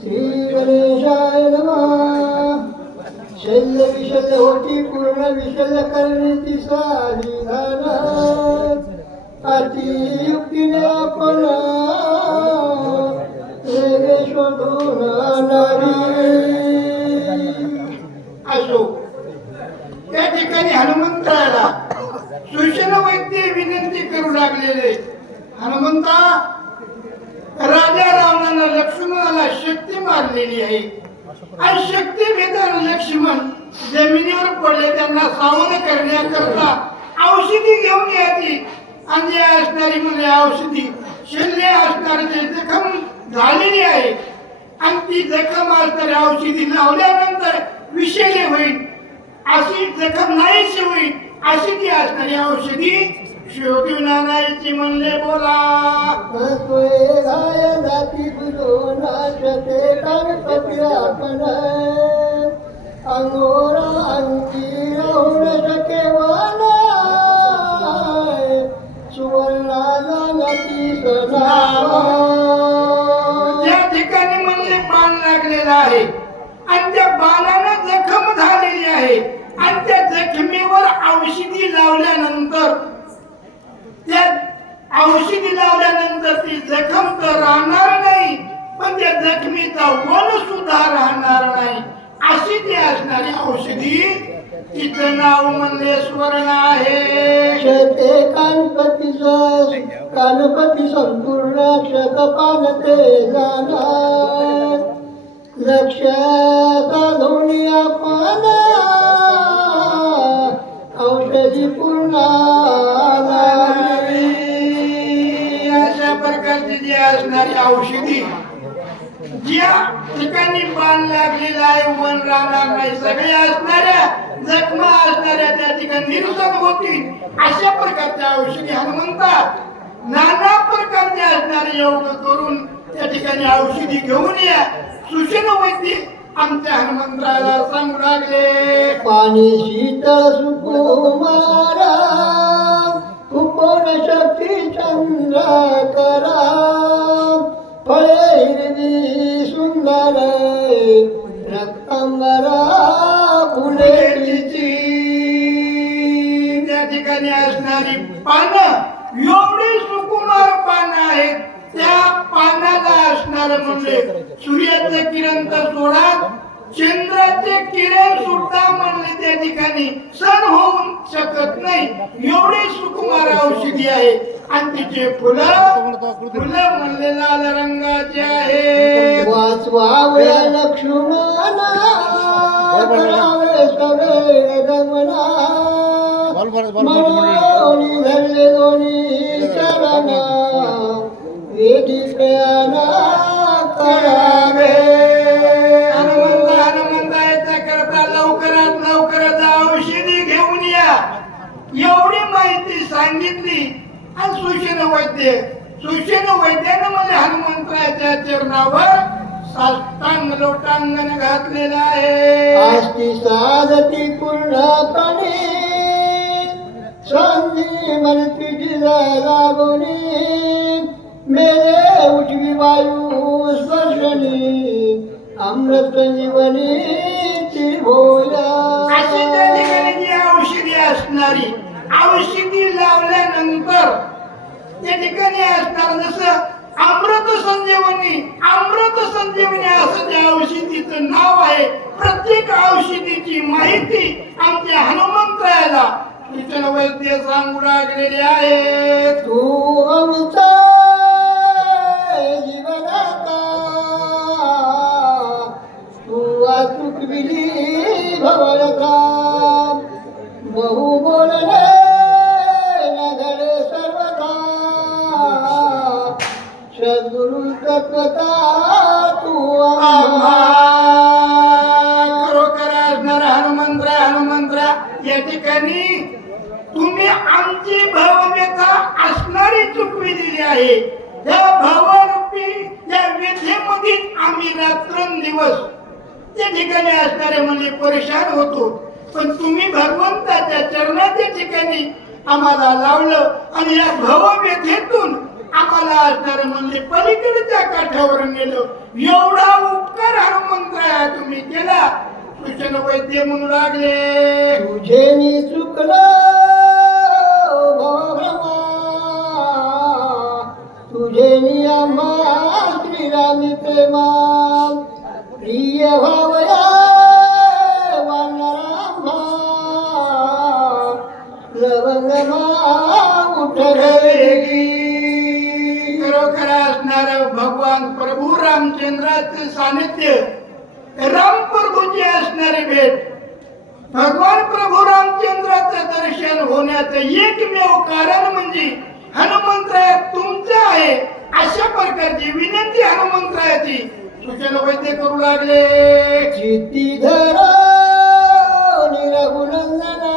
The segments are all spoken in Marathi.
श्री गणेशाय नमः शल्य विशल्य होती पूर्ण विशल्य करण्याची सारी धारा अतियुक्तीने आपण शोधून असो त्या ठिकाणी हनुमंताला सुशन वैद्य विनंती करू लागलेले. हनुमंता राजा रावणानं लक्ष्मणाला शक्ती मारलेली आहे. आणि शक्ती भेदान लक्ष्मण जमिनीवर पडले त्यांना सावध करण्याकरता औषधी घेऊन याची आणि असणारी म्हणजे औषधी शल्य असणारी जखम झालेली आहे आणि ती जखम असणारी औषधी लावल्यानंतर विषयले होईल. अशी जखम नाहीशी होईल अशी ती असणारी औषधी शोधून आणायची म्हणले बोला. गाय जाती बुजो नाशते गणपती आपण अंगोरा अंकी राहून शके सुवर्णाला नती सणावा. त्या ठिकाणी म्हणले बाण लागलेला आहे आणि त्या बाणानं जखम झालेली आहे आणि त्या जखमीवर औषधी लावल्यानंतर त्या औषधी लावल्यानंतर ती जखम तर राहणार नाही पण त्या जखमीचा वन सुद्धा राहणार नाही. अशी ती असणारी औषधी तिचं नाव म्हणले स्वर्ण आहे. शते कानपती कानपती संपूर्ण क्षकपाल ते जाणार लक्ष धोनी आपण औषधी पूर्ण अशा प्रकारची जी असणारी औषधी ज्या ठिकाणी बाण लागलेला आहे वन राहणार नाही सगळ्या असणाऱ्या जखमा असणाऱ्या त्या ठिकाणी निरुसन होतील. अशा प्रकारच्या औषधी हनुमंता नाना प्रकारचे असणारे योग करून त्या ठिकाणी औषधी घेऊन या. सुशील वैद्य आमच्या हनुमंताला सांगू लागले. पाणी शीतळ सुकुमारा कुपोन शक्ती चंद्र करा फळे हिरवी सुंदर रक्तांबरा फुले त्या ठिकाणी असणारी पानं एवढी सुकुमार पानं आहेत. त्या पानाला असणार म्हणजे सूर्याचे किरण तर सोडा चंद्राचे किरण सुद्धा म्हणले त्या ठिकाणी सण होऊन शकत नाही. एवढी सुकुमार औषधी आहे. आणि तिचे फुलं फुलं म्हणले लाल रंगाचे आहे. वाचवावे लक्ष्मणा धरले दोन्ही चरण वेदी प्रयाणा करावे. एवढी माहिती सांगितली. आणि सुशेन वैद्य सुशेन वैद्यानं म्हणजे हनुमंतराच्या चरणावर साष्टांग लोटांगण घातलेलं आहे. आस्ती साधती पूर्णपणे संधी मन तुझी लागोनी मेले उठवी वायू स्पर्शनी अमृत जीवनी ती भोया अशी त्या ठिकाणी जी औषधी असणारी औषधी लावल्यानंतर त्या ठिकाणी असणार जसं अमृत संजीवनी अमृत संजीवनी असं त्या औषधीचं नाव आहे प्रत्येक औषधीची माहिती आमच्या हनुमंतरायाला किचन वैद्य सांगू लागलेले आहे तू आमचा तत्वता तू आम्हा खरोखर असणारा हनुमंतरा हनुमंतरा या ठिकाणी तुम्ही आमची भावव्यथा असणारी चुकविलेली आहे. या भावरूपी या व्यथेमध्ये आम्ही रात्रंदिवस त्या ठिकाणी असणारे म्हणजे परेशान होतो. पण तुम्ही भगवंताच्या चरणाच्या ठिकाणी आम्हाला लावलं आणि या भावव्यथेतून आम्हाला असणार म्हणले पलीकडच्या काठावर नेलं. एवढा उपकार हनुमंतराया तुम्ही केला. कृष्ण वैद्य म्हणू लागले. तुझे मी चुकलो तुझे मी नियमा श्रीरामी प्रेमा प्रिय भावया सानिध्य राम प्रभूची असणारी भेट. भगवान प्रभू रामचंद्राचं दर्शन होण्याचं एकमेव कारण म्हणजे हनुमंतराय तुमचं आहे अशा प्रकारची विनंती हनुमंतरायाची. सूचना वैद्य करू लागले. चित्ती धर निरगुनंदना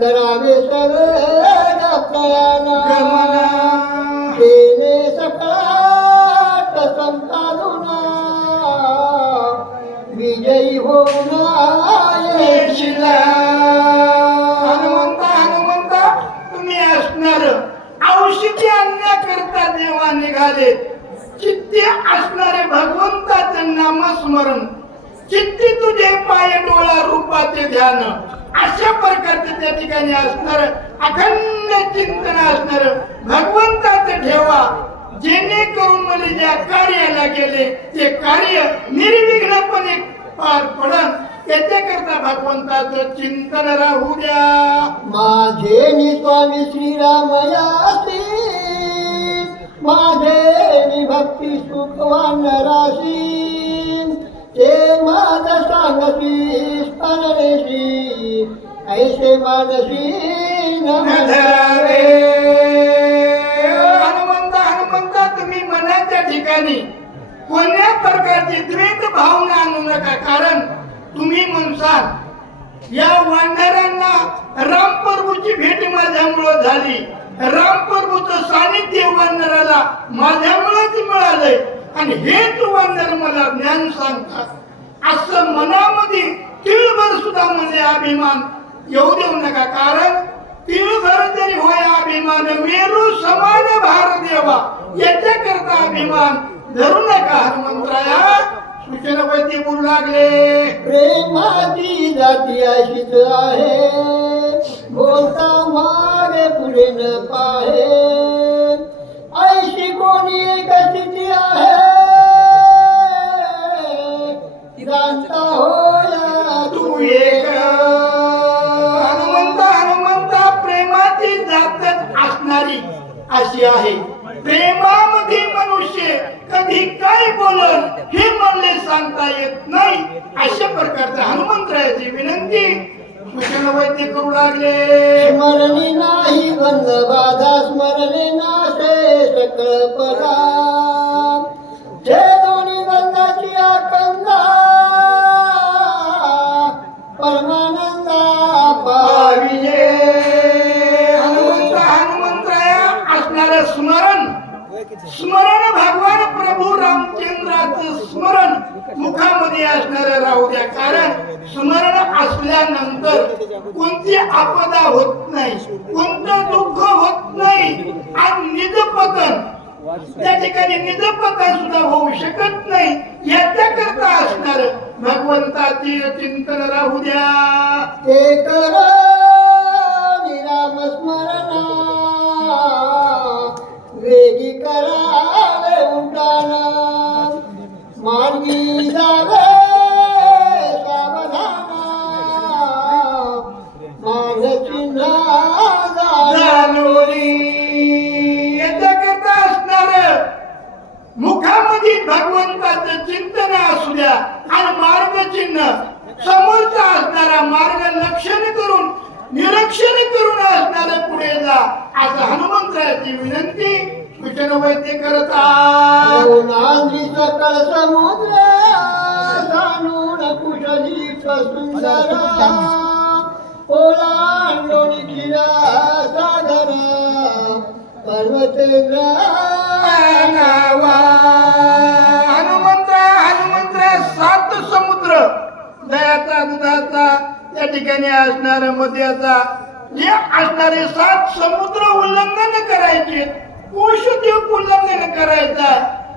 करावे प्रयाणा. गमना. केले विजयी होऊन हनुमंत हनुमंता हनुमंता तुम्ही असणार. औषधी आणण्याकरता देवा निघाले. चित्ती असणारे भगवंताचं नामस्मरण चित्ती तुझे पाय डोळा रूपाचे ध्यान. अशा प्रकारचे त्या ठिकाणी असणार. अखंड चिंतन असणार. भगवंताचं ठेवा. जेणेकरून म्हणे ज्या कार्याला गेले ते कार्य निर्विघ्नपणे पार पडन. त्याच्याकरता भगवंताचं चिंतन राहू द्या. माझे मी स्वामी श्रीरामया माझे मी भक्ती सुखवान राशी. ते माझ सांगसी स्मरणेशी ऐसे मानसी धरावे. ठिकाणी कोणत्या प्रकारची द्वेत भावना आणू नका. कारण तुम्ही म्हणसाल या वांढऱ्यांना रामप्रभूची भेट माझ्यामुळं झाली. रामप्रभूचं सानिध्य वांढराला माझ्यामुळेच मिळालंय. आणि हेच वांढर मला ज्ञान सांगतात. असं मनामध्ये तिळभर सुद्धा म्हणजे अभिमान येऊ देऊ नका. कारण तिळभर जरी होय अभिमान मेरू समान भार देवा. याच्याकरता अभिमान. धरू नका हनुमंतराया. सूचना वैद्य बोलू लागले. प्रेमाची जाती अशीच आहे. बोलता मागे पुढे न पाहे. ऐशी कोणी एक स्थिती आहे? जाणता होया तू एक. हनुमंत हनुमंता प्रेमाची जातच असणारी अशी आहे. प्रेमामध्ये मनुष्य कधी काय बोलल हे म्हणले सांगता येत नाही. अशा प्रकारचं हनुमंतरायाची विनंती. सूचना वैद्य करू लागले. स्मरणी नाही गंध बाधा स्मरणे नाशे सकळ पदा जे दोन्ही गंधाची आकंदा परमानंदा पाविये हनुमंत हनुमंतराया असणारं स्मरण स्मरण भगवान प्रभू रामचंद्राचं स्मरण मुखामध्ये असणार राहू द्या. कारण स्मरण असल्यानंतर कोणती आपदा होत नाही कोणतं दुःख होत नाही आणि निजपतन त्या ठिकाणी निजपतन सुद्धा होऊ शकत नाही. याच्याकरता असणार भगवंताची चिंतन राहू द्या. ते कर निराम स्मरणा वेगी करावे उड्डाणा मानवी जावे असणार. मुखामध्ये भगवंताचं चिंतन असू द्या. आणि मार्ग चिन्ह समोरचा असणारा मार्ग लक्षण करून निरीक्षण करून असणार पुढे जा. असं हनुमंतराची विनंती सूचना वैद्य सकळ समुद्र जाणून कुशली सुंदर. ओलांडून खिरा सागर पर्वतेंद्र नावा. हनुमंत हनुमंत सात समुद्र. दयाचा दुधाचा त्या ठिकाणी असणाऱ्या मद्याचा जे असणारे सात समुद्र उल्लंघन करायचे कोशदेव उल्लंघन करायचा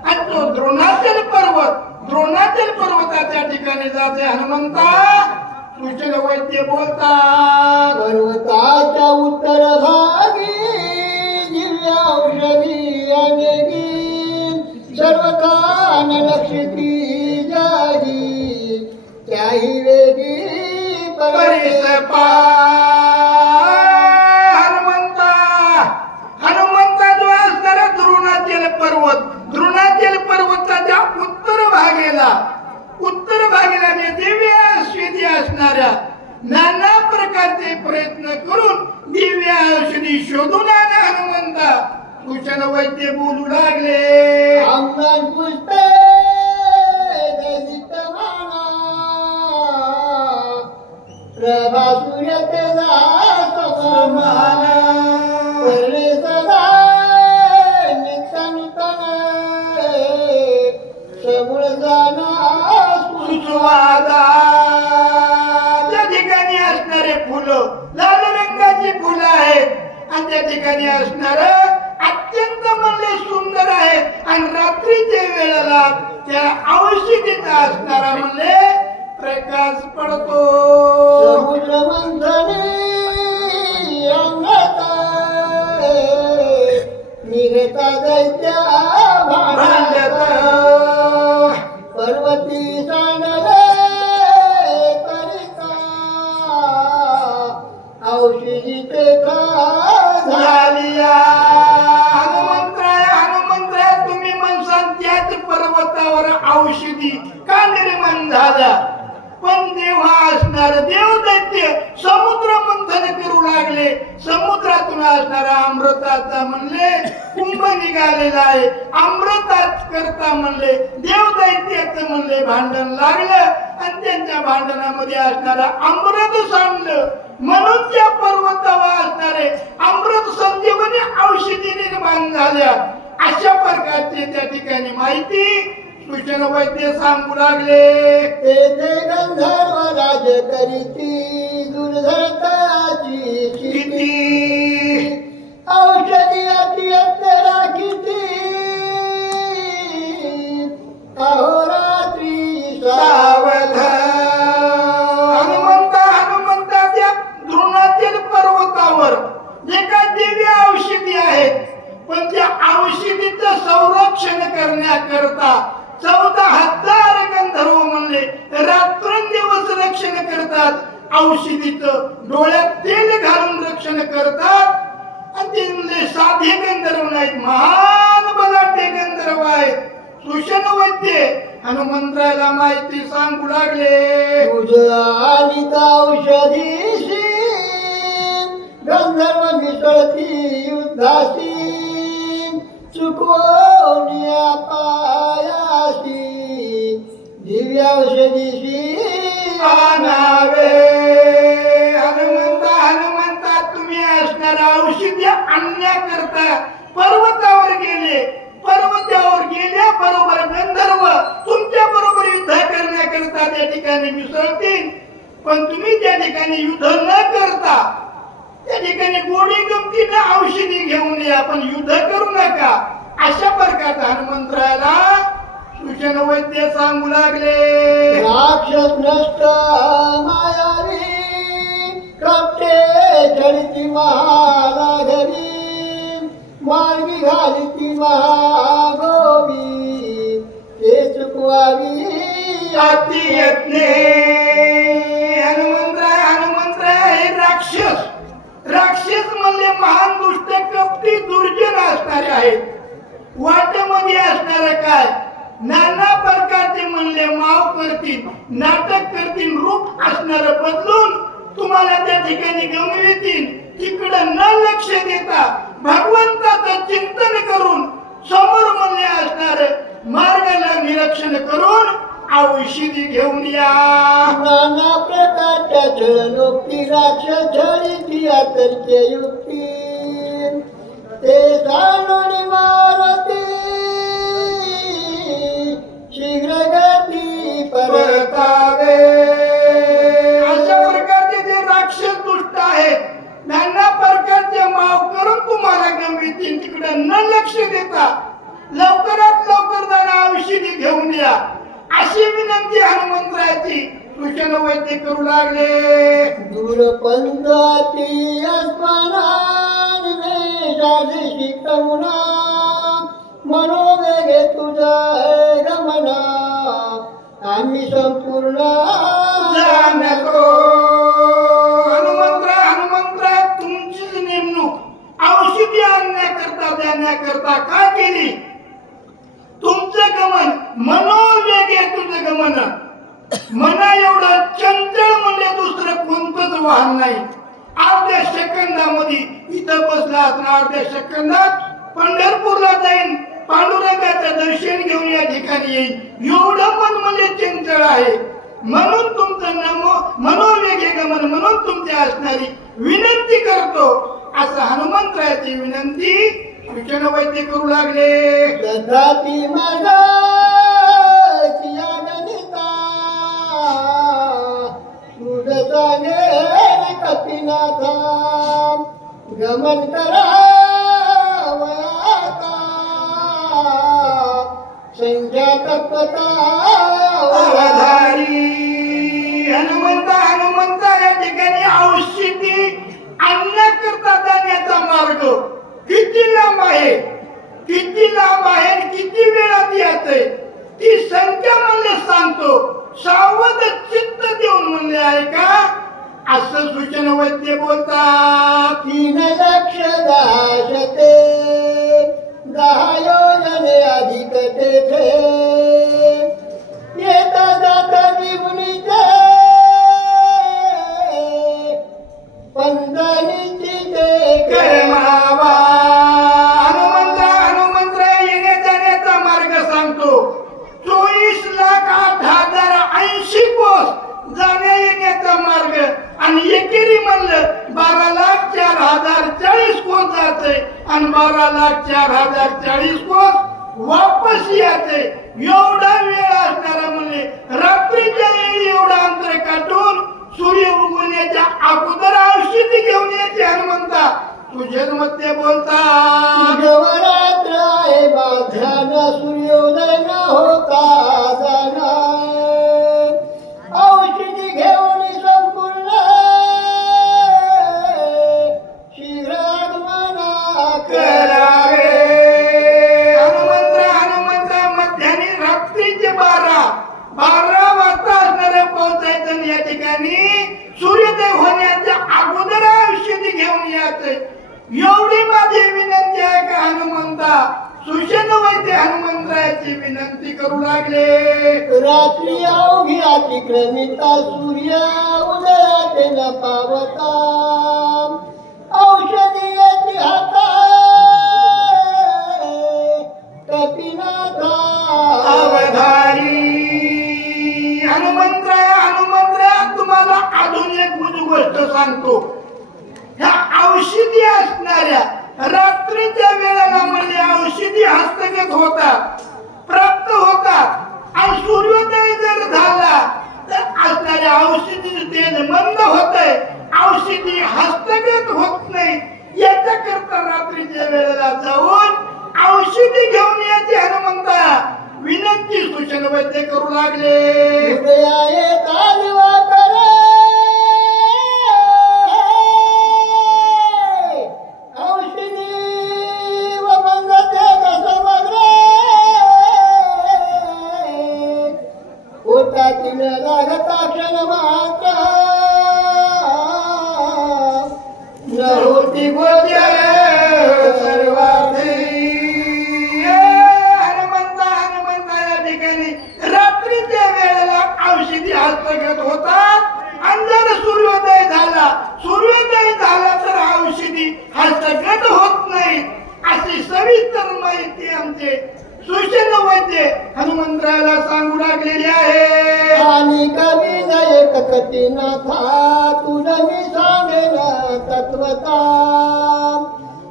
आणि तो द्रोणाचल पर्वत द्रोणाचल पर्वताच्या ठिकाणी जाते. हनुमंता कृष्ण वैद्य बोलतात पर्वताच्या उत्तर भागी दिव्य औषधी अनेकी सर्व कान लक्षती जागी त्याही वेगी परिस हनुमंता हनुमंता जो असणारा द्रोणाचल पर्वत द्रोणाचल पर्वताच्या उत्तर भागेला उत्तर भागेला जे दिव्य औषधी असणाऱ्या नाना प्रकारचे प्रयत्न करून दिव्य औषधी शोधून आले हनुमंता. कुशल वैद्य बोलू लागले. प्रभा सूर्य तेजा समाना वरले सदा नित्य नूतन समूळ जाना त्या ठिकाणी असणारे फुलं लाल रंगाची फुलं आहेत. आणि त्या ठिकाणी असणार अत्यंत म्हणले सुंदर आहेत आणि रात्रीच्या वेळेला त्या औषधीचा असणारा म्हणले अमृताच करता म्हणले देवदैत्याचं म्हणले भांडण लागलं आणि त्यांच्या भांडणामध्ये असणारा अमृत सांडलं. म्हणून त्या पर्वतावर असणारे अमृत संजीवनी औषधी निर्माण झाल्या. अशा प्रकारचे त्या ठिकाणी माहिती सूचना वैद्य सांगू लागले. तेथे गंधर्व राज करीती दुर्धरताची किती? औषधी अत्यंत राखीती अहोरात्री सावध आणावे. हनुमंता हनुमंता तुम्ही असणारा औषधी आणण्याकरता पर्वतावर गेले. पर्वतावर गेल्या बरोबर गंधर्व तुमच्या बरोबर युद्ध करण्याकरता त्या ठिकाणी मिसळतील. पण तुम्ही त्या ठिकाणी युद्ध न करता त्या ठिकाणी गोडी गमतीनं औषधी घेऊन या युद्ध करू नका. अशा प्रकारचा हनुमंतराला तुझे वैद्य सांगू लागले. राक्षस नष्ट मायारी कपटे चढती महाराघवी मार्गी घालिती महा सत्य ते जाणून मारती. शीघ्र गती परतावे. अशा प्रकारचे जे राक्षस दुष्ट आहेत नाना प्रकारचे माव करून तुम्हाला गमिती तिकडे न लक्ष देता लवकरात लवकर जरा औषधी घेऊन या. अशी विनंती हनुमंतरायाची. कृष्ण वैद्य करू लागले. दूरपंथाती अस्मनान वेशाने शिकमुना मनोवेगे तुझा हे आम्ही संपूर्ण जाणतो हनुमंतराय हनुमंतराय तुमची नेमणूक औषधी आणण्याकरता देण्याकरता का केली तुमचं गमन मनोवेग आहे तुझं गमन मना एवढं चंचल म्हणजे दुसरं कोणतंच वाहन नाही अर्ध्या सेकंदामध्ये इथं बसला पंढरपूरला जाईन पांडुरंगाचं दर्शन घेऊन या ठिकाणी येईल एवढं मन म्हणजे चंचल आहे. म्हणून तुमचं नमो मनोवेगे गमन म्हणून तुमची असणारी विनंती करतो. असं हनुमंतरायाची विनंती कृष्ण वैद्य करू लागले. तथापि माझा सिया तुझ सांगे कपिनाथा. गमन करा संख्या तत्वता अवधारी हनुमंत हनुमंत या ठिकाणी औषधी आणण्याकरता जाण्याचा मार्ग किती लांब आहे? किती लांब आहे आणि किती वेळात यायचंय ती संख्या म्हणले सांगतो. सावध चित्त देऊन म्हणले आहे का? असं सूचन वैद्य बोलतात तीन लक्ष दाशते दहा योजने अधिक तेथे जाते आणि बारा लाख चार हजार चाळीस कोस वापस येते. एवढा वेळ असणारा म्हणजे रात्रीच्या वेळी एवढा अंतर काढून सूर्य उगवण्याच्या अगोदर औषधी घेऊन यायचे हनुमंता. तुझ्या मध्ये बोलता. नवरात्र आहे सूर्योदय होता जाणार. एवढी माझी विनंती आहे का हनुमंता? सुषेण वैद्य हनुमंतरायाची विनंती करू लागले. रात्री अवघी अतिक्रमिता सूर्य उदयाते न पावता औषधी येते हाता. कपिनाथा. अवधारी. हनुमंतराय हनुमंतराय तुम्हाला अजून एक गोष्ट सांगतो. औषधी असणाऱ्या रात्रीच्या वेळेला म्हणजे औषधी हस्तगत होतात प्राप्त होतात. आणि सूर्योदय जर झाला तर असणाऱ्या औषधी तेज मंद होत औषधी हस्तगत होत नाही. हस्तगत होतात. आणि जर सूर्योदय झाला सूर्योदय झाला तर औषधी हस्तगत होत नाही अशी सविस्तर माहिती आमचे सुशेन वैद्य हनुमंतराला सांगू लागलेली आहे. आणि कवी एक कठीण था तुझ मी सांगेन तत्वता.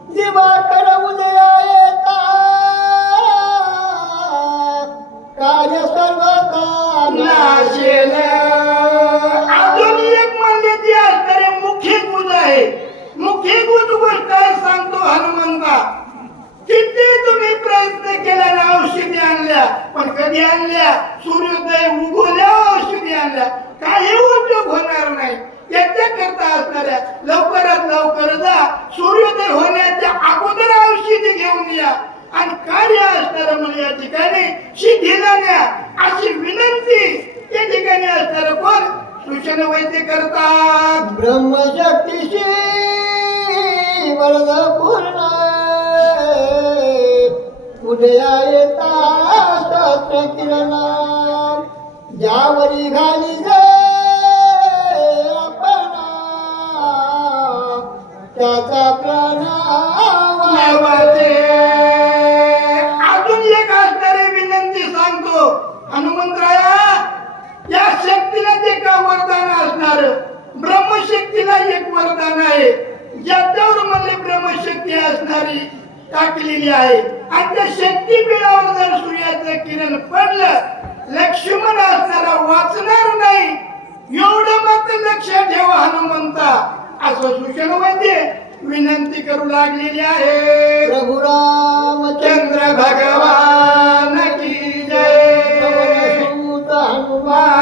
दिवाकर उदया येता. कार्य सर्वता नाशेल हनुमंता. किती तुम्ही प्रयत्न केला ना औषधी आणल्या? पण कधी आणल्या? सूर्योदय उगवल्या औषधी आणल्या. काही उपयोग होणार नाही. याच्याकरता असणाऱ्या लवकरात लवकर जा. सूर्योदय होण्याच्या अगोदर औषधी घेऊन या. आणि कार्य असणार म्हणजे या ठिकाणी सिद्धीला न्या. अशी विनंती या ठिकाणी असणार कोण? सूचना वैद्य करतात. ब्रह्मशक्तीशी. वरद पूर्ण उदया येता शास्त्र किरण ज्यावरी घाली आपण त्याचा प्राण अजून एक असणारी विनंती सांगतो हनुमंतराया या शक्तीला जे का वरदान असणार ब्रह्मशक्तीला एक वरदान आहे. ज्याच्यावर म्हणले ब्रह्मशक्ती असणारी टाकलेली आहे. आणि त्या शक्तीपीठावर जर सूर्याचं किरण पडलं लक्ष्मण असणारा वाचणार नाही. एवढं मात्र लक्षात ठेवा हनुमंता. असं सूचन वैद्य विनंती करू लागलेली आहे. चंद्र भगवान की जय. हनुमान